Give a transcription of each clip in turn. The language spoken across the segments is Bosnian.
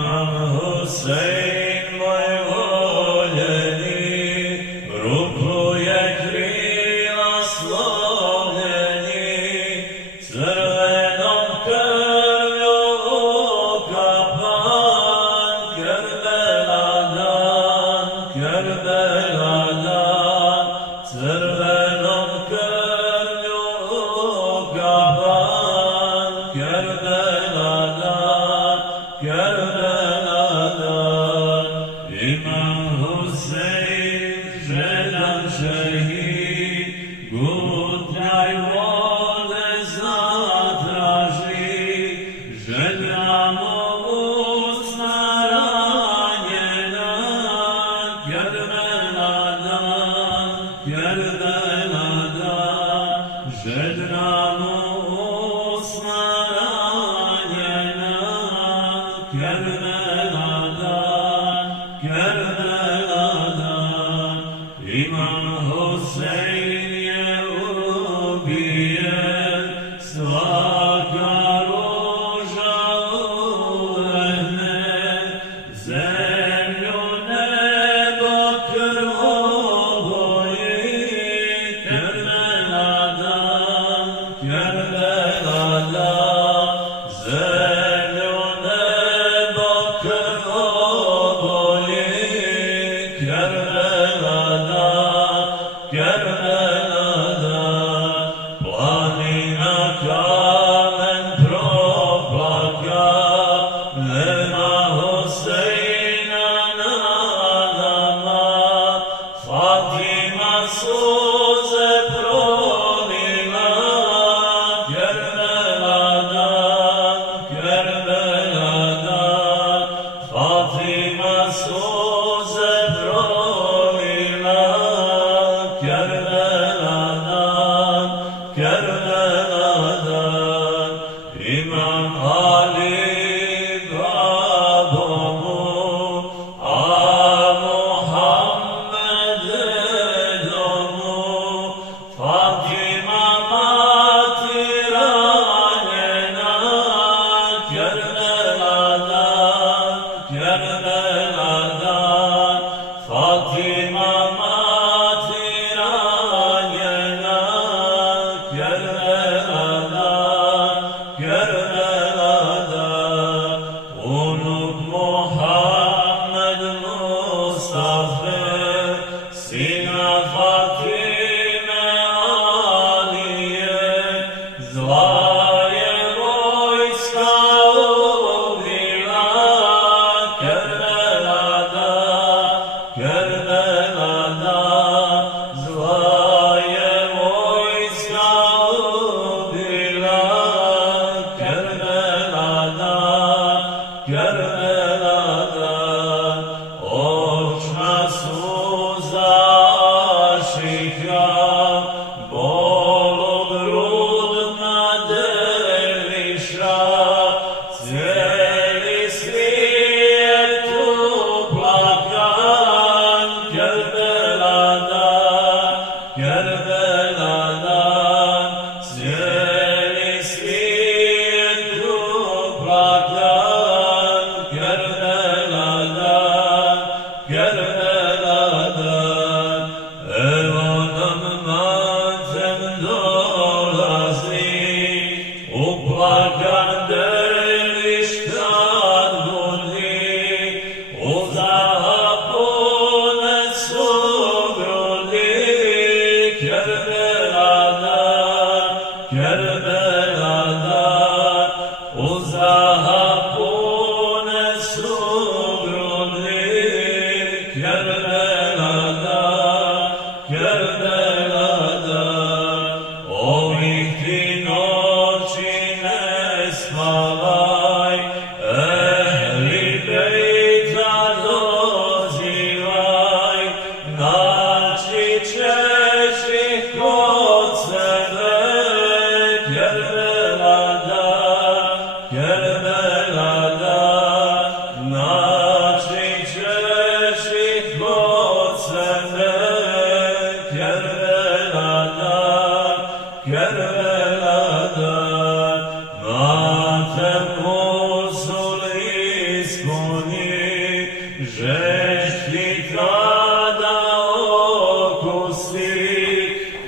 Imam Husein moj voljeni, rukuje krila slovljeni, crvenom krvlju ukapan, Kerbela dan, Kerbela dan, crvenom krvlju ukapan, Kerbela dan, Kerbela dan. Imam Husein željan šehid, gutljaj vode zatraži, želja mu usna ranjena, Kerbela dan, Kerbela dan, želja mu usna ranjena, Kerbela dan, Kerbela dan. Imam Husein je ubijen, svaka ruža ulehne, zemlju nebo krvoboji, Kerbela dan, Kerbela dan, zemlju nebo krvoboji, Kerbela dan, Kerbela dan. Planina kamen proplaka, nema Huseina na nama, Fatima suze prolila, Kerbela dan, Kerbela dan, Fatima suze prolila, Kerbela dan, Kerbela dan. Imam Ali babomu, a Muhammed domu, Fatima mati ranjena, Kerbela dan, Kerbela dan, Fatima mati ranjena, Kerbela dan, Kerbela dan. Unuk Muhammed Mustafa, sina Fatime Alije, zla je vojska ubila, Kerbela dan, Kerbela dan, zla je vojska ubila, Kerbela dan, Kerbela dan. Očna suza ašika, bologrudna derviša, cijeli svijet uplakan, Kerbela dan, Kerbela dan, cijeli svijet uplakan, ispuni, žešći tada okusi,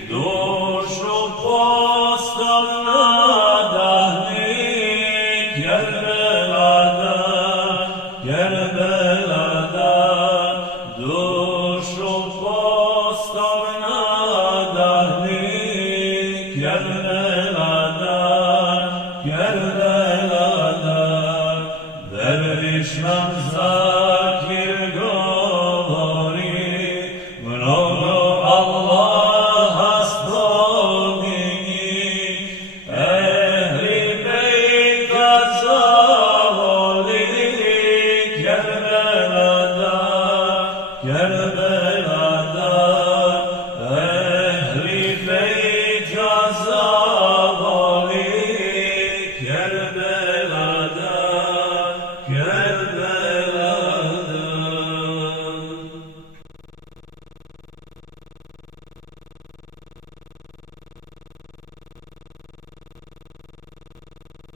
dušu postav nadahnik, jer belada, dušu postav nadahnik, jer belada, derviš nam zakir govori, mnogo Allaha spominji, ehli bejta zavoli, jer belada, ehli bejta zavoli, jer belada,